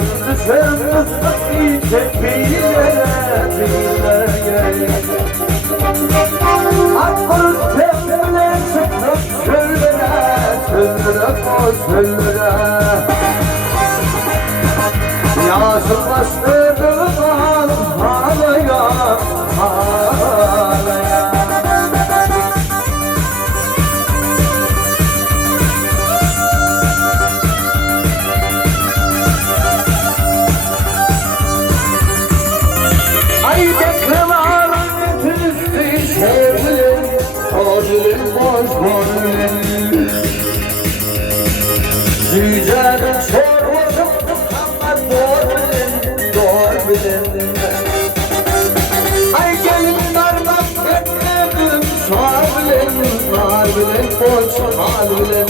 düşer gidecek bile Akıl tepkiler çıkıp çöllere çöllere Yaşım bastırdım halaya Ay beklemanın tüzü sevgilim Tozulun boş boynum Yücenin sormadım ama doğru bilin Ay gelin darmak bekledim Sağ bilin boş bilin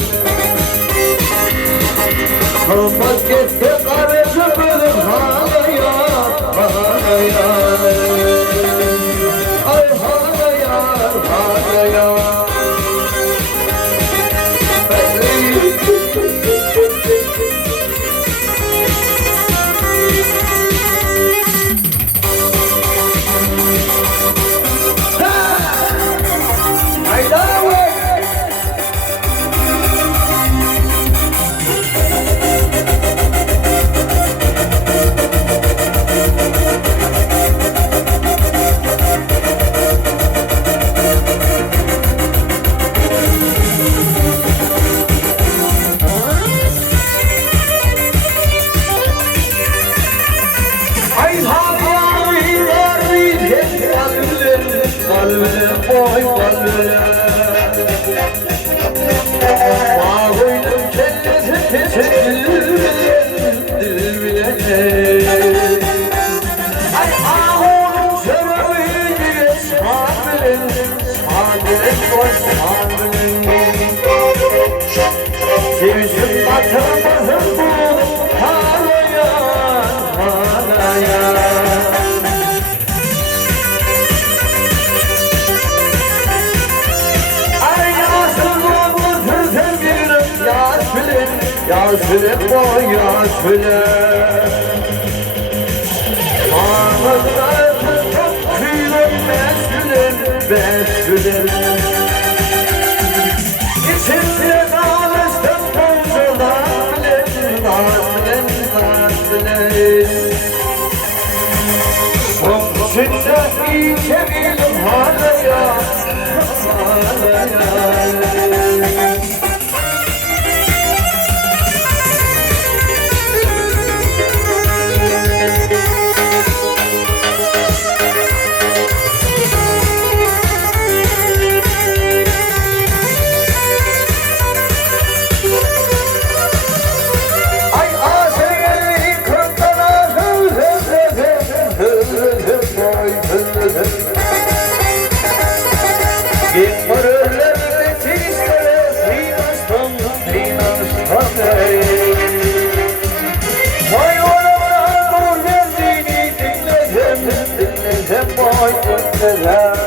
Kılmaz gitti karıcı bölüm halaya Ay halaya Sevişim batırmasın bu halaya Ay yaşım olmasın sevgilim Yaşılım boy yaşılım Ağızlarını çok kıyılım Beşgülüm İçimde kalıştım Buncular bilin Komşunda içebilirim halaya Boy,